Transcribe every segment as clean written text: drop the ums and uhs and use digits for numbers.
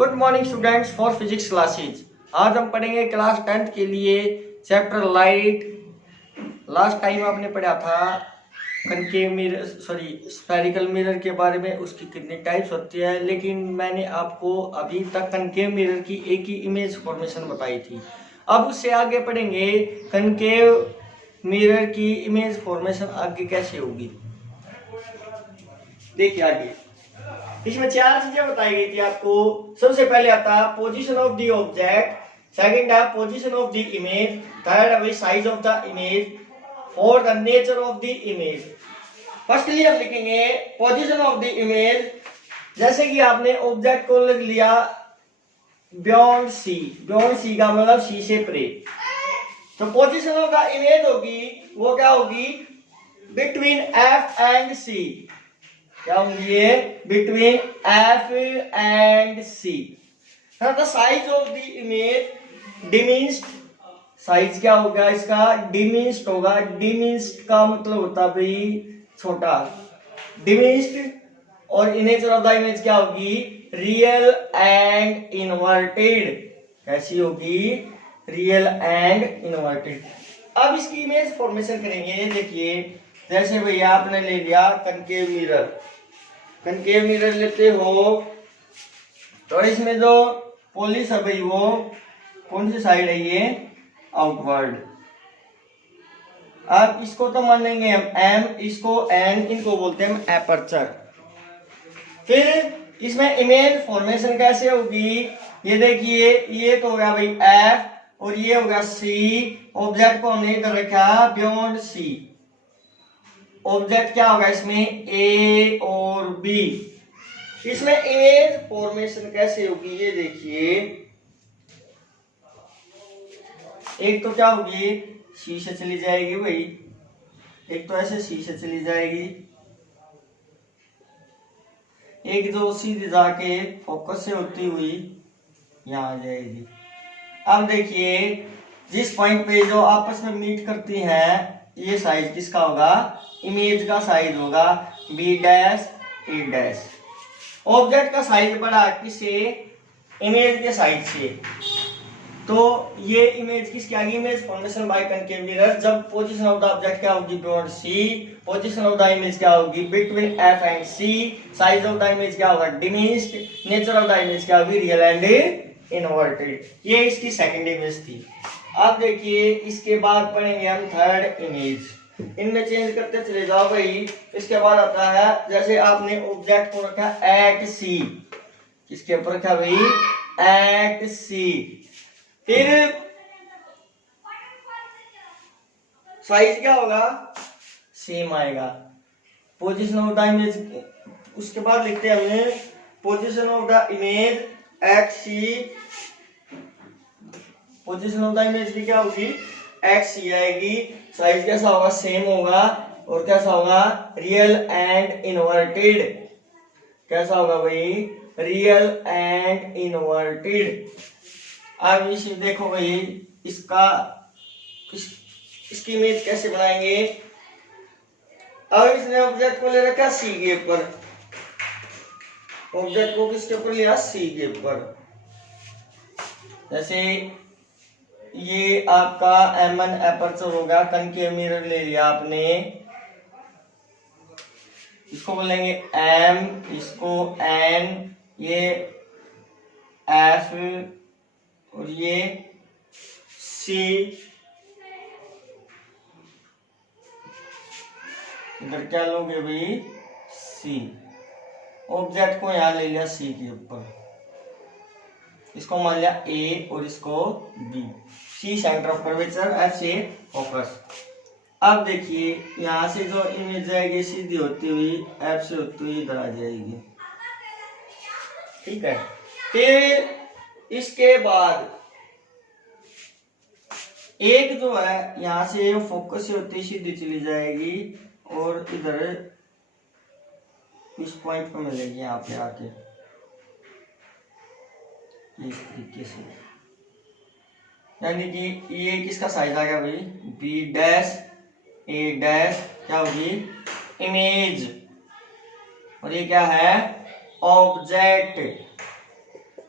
Good morning students for physics classes. आज हम पढ़ेंगे क्लास 10th के लिए चैप्टर लाइट। लास्ट टाइम आपने पढ़ा था कनकेव मिरर स्फेरिकल मिरर के बारे में, उसकी कितनी टाइप्स होती है, लेकिन मैंने आपको अभी तक कनकेव मिरर की एक ही इमेज फॉर्मेशन बताई थी। अब उससे आगे पढ़ेंगे कनकेव मिरर की इमेज फॉर्मेशन आगे कैसे होगी। देखिए आगे इसमें चार चीजें बताई गई थी आपको। सबसे पहले आता है position of the object, second है position of the image, third है size of the image, fourth the nature of the image. Firstly हम लिखेंगे पोजीशन ऑफ द इमेज। जैसे कि आपने ऑब्जेक्ट को लिख लिया बियॉन्ड सी, बियॉन्ड सी का मतलब सी से परे, तो पोजीशन ऑफ द इमेज होगी वो क्या होगी, बिटवीन एफ एंड सी। क्या होंगी ये, between F and C. The size of the image diminished, size क्या होगा इसका, डिमिनिश्ड होगा। डिमिनिश्ड का मतलब होता है भाई छोटा, डिमिनिश्ड। और नेचर ऑफ द इमेज क्या होगी, रियल एंड इन्वर्टेड। कैसी होगी, रियल एंड इन्वर्टेड। अब इसकी इमेज फॉर्मेशन करेंगे। देखिए जैसे भैया आपने ले लिया कनकेव मिरर, कनकेव मिरर लेते हो तो इसमें जो पॉलिश है भाई वो कौन सी साइड है, ये आउटवर्ड। अब इसको तो मान लेंगे हम एम, इसको एन, इनको बोलते हैं हम एपर्चर। फिर इसमें इमेज फॉर्मेशन कैसे होगी, ये देखिए ये तो हो गया भाई एफ और ये हो गया सी। ऑब्जेक्ट को हमने इधर रखा बियॉन्ड सी। ऑब्जेक्ट क्या होगा इसमें, ए और बी। इसमें इमेज फॉर्मेशन कैसे होगी, ये देखिए एक तो क्या होगी, सी से चली जाएगी भाई, एक तो ऐसे सी से चली जाएगी, एक जो सीधे जाके फोकस से होती हुई यहां आ जाएगी। अब देखिए जिस पॉइंट पे जो आपस में मीट करती हैं, ये साइज किसका होगा, इमेज का साइज होगा बी डैश ए डैश। ऑब्जेक्ट का साइज बड़ा किससे, इमेज के साइज से। तो ये इमेज किसकी आ गई, image formation by concave mirror. जब पोजीशन ऑफ द ऑब्जेक्ट क्या होगी, beyond C, position of the image क्या होगी, between F and C, size of the image क्या होगा, diminished, nature of the image क्या होगी, रियल एंड इन्वर्टेड। ये इसकी सेकंड इमेज थी। अब देखिए इसके बाद पढ़ेंगे हम थर्ड इमेज। इनमें चेंज करते चले जाओ भाई। इसके बाद आता है जैसे आपने ऑब्जेक्ट को रखा एट सी, किसके ऊपर रखा भाई, एट सी। फिर साइज क्या होगा, सेम आएगा। पोजीशन ऑफ द इमेज, उसके बाद लिखते हैं हमने position of the image X C. Position of the image की क्या होगी, एक्स सी आएगी। साइज कैसा होगा, सेम होगा। और कैसा होगा, रियल एंड इन्वर्टेड। कैसा होगा भाई, रियल एंड इन्वर्टेड। अब इसे देखो भाई इसका इसकी इमेज कैसे बनाएंगे। अब इसने ऑब्जेक्ट को ले रखा सी के ऊपर, ऑब्जेक्ट को किसके ऊपर लिया, सी के ऊपर। जैसे ये आपका M1 एपर्चर होगा, कनकेव मिरर ले लिया आपने, इसको बोलेंगे M, इसको N, ये F और ये C। इधर क्या लोगे भाई, C। ऑब्जेक्ट को यहां ले लिया C के ऊपर, इसको मान लिया A और इसको B। C centre of curvature, F से फोकस। अब देखिए यहां से जो इमेज जाएगी सीधी होती हुई F से होती हुई इधर आ जाएगी, ठीक है। फिर इसके बाद एक जो है यहां से फोकस से होती सीधी चली जाएगी और इधर इस पॉइंट पर मिलेगी, यहाँ पे आके इस तरीके से। यानी कि ये किसका साइज आ गया भाई, बी डैश ए डैश क्या होगी, इमेज। और ये क्या है, ऑब्जेक्ट।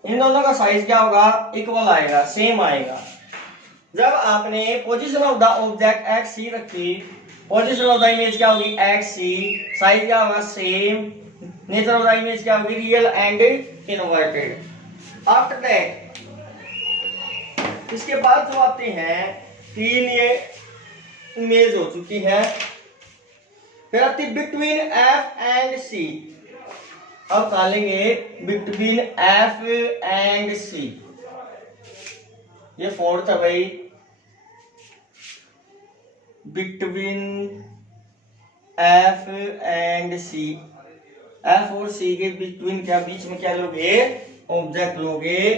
इन दोनों का साइज क्या होगा, इक्वल आएगा, सेम आएगा। जब आपने position of the object X C रखी, पोजीशन ऑफ द इमेज क्या होगी, एक्स सी, साइज क्या होगा, same, nature of the image क्या होगी, real and inverted. After that इसके बाद जो आते हैं तीन, ये इमेज हो चुकी है, फिर आती बिटवीन एफ एंड सी। अब निकालेंगे बिटवीन एफ एंड सी, ये फोर्थ है भाई, between F and C. F और सी के बिटवीन क्या, बीच में क्या लोगे, ऑब्जेक्ट लोगे।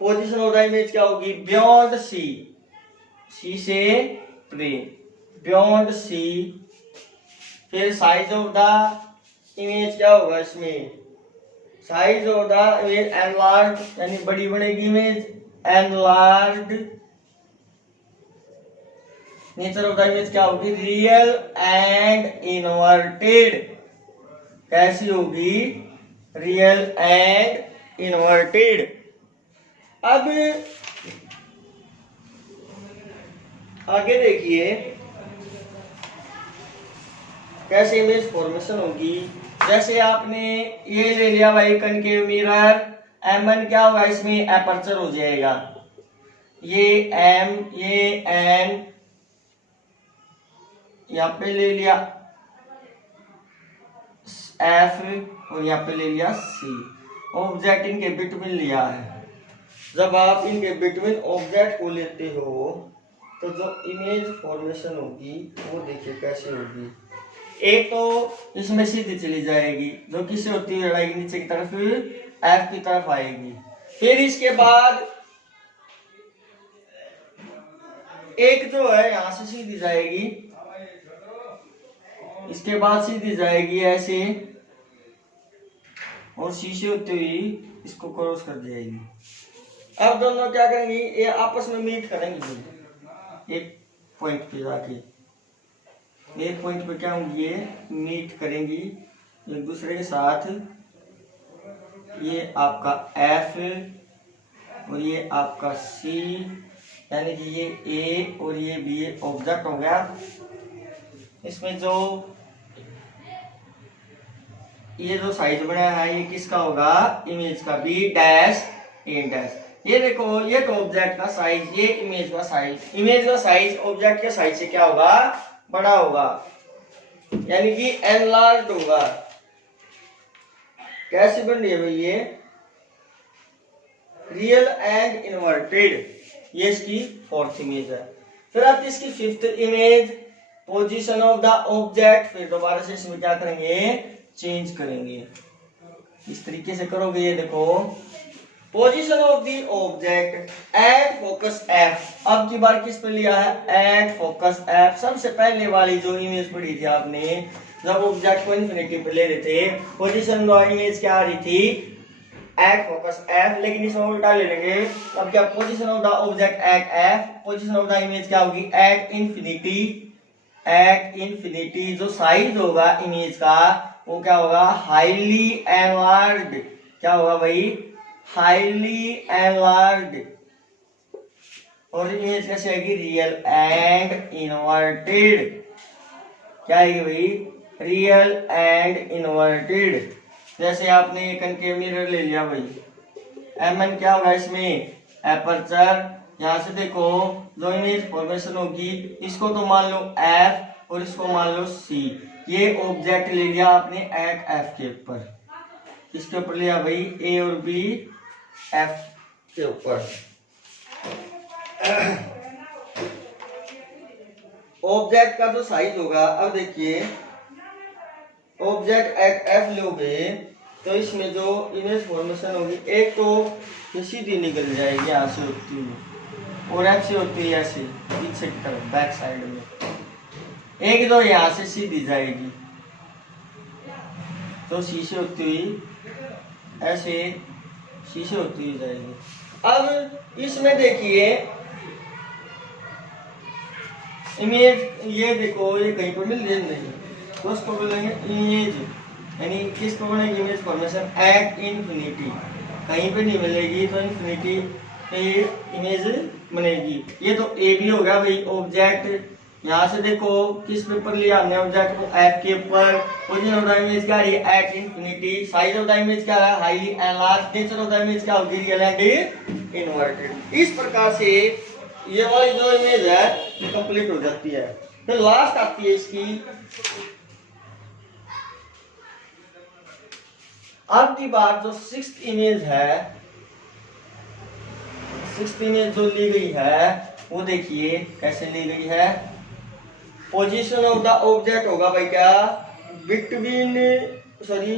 पोजीशन ऑफ द इमेज क्या होगी, बियॉन्ड सी, सी से प्री, बियॉन्ड सी। फिर साइज ऑफ द इमेज क्या होगा, इसमें size of the image enlarge, यानी बड़ी बनेगी image, enlarged. Nature of the image क्या होगी, रियल एंड इनवर्टेड। कैसी होगी, रियल एंड इनवर्टेड। अब आगे देखिए कैसे इमेज फॉर्मेशन होगी। जैसे आपने ये ले लिया भाई कनकेव मिरर, M1 क्या होगा, इसमें एपर्चर हो जाएगा, ये M, ये N, यहाँ पे ले लिया F और यहाँ पे ले लिया C। ऑब्जेक्ट इनके बिटवीन लिया है। जब आप इनके बिटवीन ऑब्जेक्ट को लेते हो तो जो इमेज फॉर्मेशन होगी वो देखिए कैसे होगी। एक तो इसमें सीधी चली जाएगी, जो किससे होती हुई आएगी नीचे की तरफ, F की तरफ आएगी। फिर इसके बाद एक जो है यहां से सीधी जाएगी, इसके बाद सीधी जाएगी ऐसे, और शीशे होते हुई इसको क्रॉस कर जाएगी। अब दोनों क्या करेंगी, ये आपस में मीट करेंगी, एक पॉइंट पे जाके, एक पॉइंट पे क्या होंगी, ये मीट करेंगी एक दूसरे के साथ। ये आपका F और ये आपका C, यानी कि ये A और ये B ऑब्जेक्ट हो गया। इसमें जो ये जो साइज बनाया है ये किसका होगा, इमेज का, B डैश A डैश। ये देखो, ये तो ऑब्जेक्ट का साइज, ये इमेज का साइज, इमेज का साइज ऑब्जेक्ट के साइज से क्या होगा, बड़ा होगा, यानी कि एनलार्ज्ड होगा। कैसे बन रही है भाई, ये रियल एंड इनवर्टेड, ये इसकी फोर्थ इमेज है। फिर आती इसकी fifth image, position of the object. फिर दोबारा से इसमें क्या करेंगे, चेंज करेंगे। इस तरीके से करोगे, ये देखो position of the object at focus F. अब की बार किस पे लिया है, एट फोकस एफ। सबसे पहले वाली जो इमेज पढ़ी थी आपने, जब ऑब्जेक्ट को इन्फिनिटी पे ले रहे थे, पोजीशन ऑफ इमेज क्या आ रही थी, एट फोकस एफ, लेकिन इसमें उल्टा ले लेंगे। अब क्या, position of the object at F, position of the image क्या होगी, एट इन्फिनिटी। एट इन्फिनिटी जो साइज होगा इमेज का वो क्या होगा, हाईली एनलार्ज्ड। क्या होगा भाई, हाईली एनलार्ज्ड। और इमेज कैसे आएगी, रियल एंड इनवर्टेड। क्या आएगी भाई, रियल एंड इनवर्टेड। जैसे आपने कनकेव मिरर ले लिया भाई, M1 क्या होगा इसमें, एपर्चर। यहां से देखो जो इमेज फॉर्मेशन होगी, इसको तो मान लो F और इसको मान लो C। ये ऑब्जेक्ट ले लिया आपने एट F के ऊपर, किसके ऊपर लिया भाई, A और B F के ऊपर। ऑब्जेक्ट का जो साइज होगा, अब देखिए ऑब्जेक्ट एट F लोगे तो इसमें जो इमेज फॉर्मेशन होगी, एक तो सीधी निकल जाएगी यहाँ से होती हुई, और F से होती है ऐसे पीछे की तरफ बैक साइड में। एक जो यहाँ से सीधी जाएगी तो शीशे होती हुई ऐसे, शीशे होती हुई जाएगी। अब इसमें देखिए इमेज, ये देखो ये कहीं पर मिल रही नहीं, तो उसको बोलेंगे इमेज, यानी किसको बनेगी, इमेज फॉर्मेशन एट इन्फिनिटी। कहीं पे नहीं मिलेगी तो इन्फिनिटी पे इमेज बनेगी। ये तो ए भी हो गया भाई ऑब्जेक्ट। यहाँ से देखो किस पेपर लिया हमने ऑब्जेक्ट को, एफ के ऊपर। पोजीशन ऑफ द इमेज क्या रही है, at infinity. Size of the image क्या रहा है, highly enlarge. Nature of the image क्या होगी, रियल एंड इन्वर्टेड। इस प्रकार से ये वाली जो इमेज है ये कंप्लीट हो जाती है। फिर लास्ट आती है इसकी अब की बात, जो सिक्स्थ इमेज है, सिक्स्थ इमेज जो ली गई है वो देखिए कैसे ली गई है। पोजीशन ऑफ द ऑब्जेक्ट होगा भाई क्या, between sorry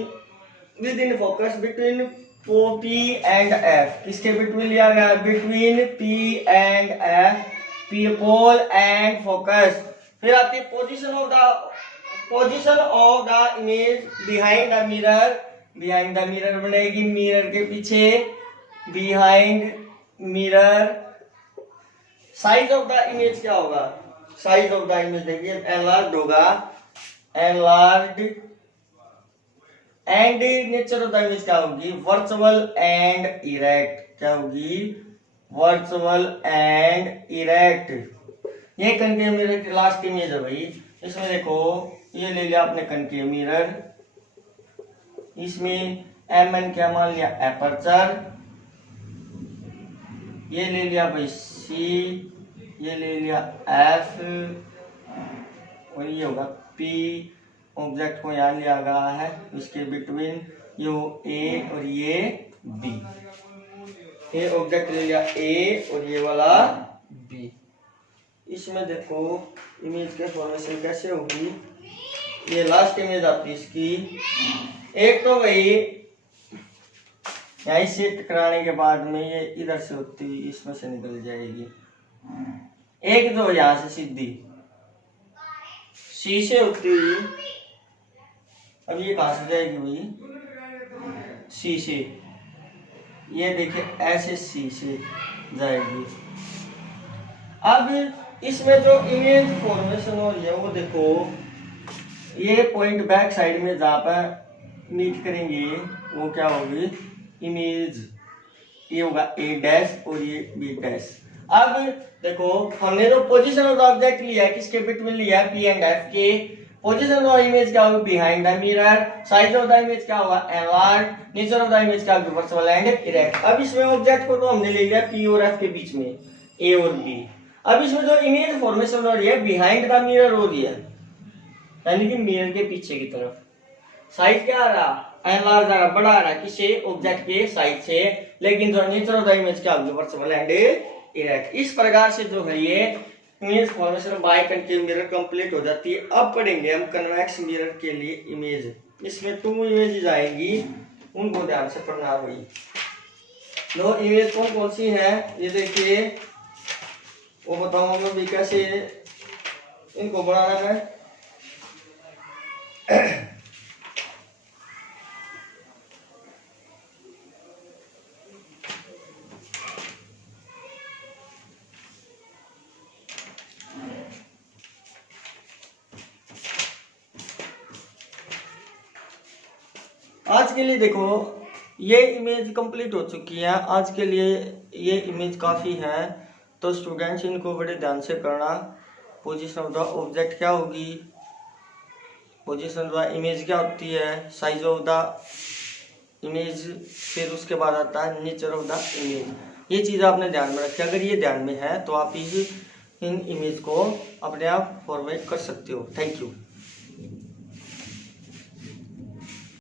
within focus between P and F. किसके बिटवीन लिया गया, between P and F, P pole and focus. फिर आती है position of the image behind the mirror. Behind the mirror बनेगी मिरर के पीछे, behind mirror. Size of the image क्या होगा, साइज ऑफ द इमेज देखिए एनलार्ज्ड होगा, enlarged. And nature of the image क्या होगी, वर्चुअल एंड इरेक्ट। क्या होगी, वर्चुअल एंड इरेक्ट। ये कनकेव मिरर की लास्ट इमेज है भाई। इसमें देखो ये ले लिया आपने कनकेव मिरर, इसमें एम एन क्या मान लिया, एपर्चर। ये ले लिया भाई सी, ये ले लिया एफ, और ये होगा पी। ऑब्जेक्ट को यहाँ लिया गया है, इसके बिटवीन ये ए और ये बी। ये ऑब्जेक्ट ले लिया ए और ये वाला बी। इसमें देखो इमेज के फॉर्मेशन कैसे होगी। ये लास्ट इमेज आती है इसकी। एक तो भाई यहीं से टकराने के बाद में ये इधर से होती हुई इसमें से निकल जाएगी। एक तो यहाँ से सीधी सी से होती हुई, अब ये कहां से जाएगी भाई, सी से। ये देखिए ऐसे सी से जाएगी। अब इसमें जो इमेज फॉर्मेशन हो रही है वो देखो, ये पॉइंट बैक साइड में जहां पर मीट करेंगे वो क्या होगी, इमेज। ये होगा ए डैश और ये बी डैश। अब देखो हमने जो पोजीशन ऑफ द ऑब्जेक्ट लिया है, किसके बिटवीन लिया है, पी एंड एफ के। पोजीशन ऑफ द इमेज क्या होगा, behind the mirror. Size of the image क्या होगा, enlarge. Nature of the image क्या होगा, वर्चुअल एंड इरेक्ट। अब इसमें ऑब्जेक्ट को तो हमने ले लिया पी और एफ के बीच में, ए और बी। अब इसमें जो इमेज फॉर्मेशन हो रही है बिहाइंड द मिरर हो रही है, यानी कि मिरर के पीछे की तरफ। साइज क्या आ रहा, एनलार्ज आ रहा, बड़ा आ रहा, किसे, ऑब्जेक्ट के साइज से। लेकिन जो नेचर ऑफ द इमेज क्या होगी, वर्चुअल एंड इरेक्ट। इस प्रकार से जो है ये image formation by concave mirror complete हो जाती है। अब पढ़ेंगे हम कन्वेक्स मिरर के लिए इमेज। इसमें 2 इमेजेस आएंगी, उनको ध्यान से पढ़ना हुई। दो इमेज कौन कौन सी है ये देखिए, वो बताऊंगा भी कैसे इनको बनाना है। आज के लिए देखो ये इमेज कंप्लीट हो चुकी है। आज के लिए ये इमेज काफ़ी है, तो स्टूडेंट्स इनको बड़े ध्यान से करना। पोजीशन ऑफ द ऑब्जेक्ट क्या होगी, पोजीशन ऑफ द इमेज क्या होती है, साइज ऑफ द इमेज, फिर उसके बाद आता है नेचर ऑफ द इमेज। ये चीज़ आपने ध्यान में रखी। अगर ये ध्यान में है तो आप इन इमेज को अपने आप फॉर्मेट कर सकते हो। Thank you.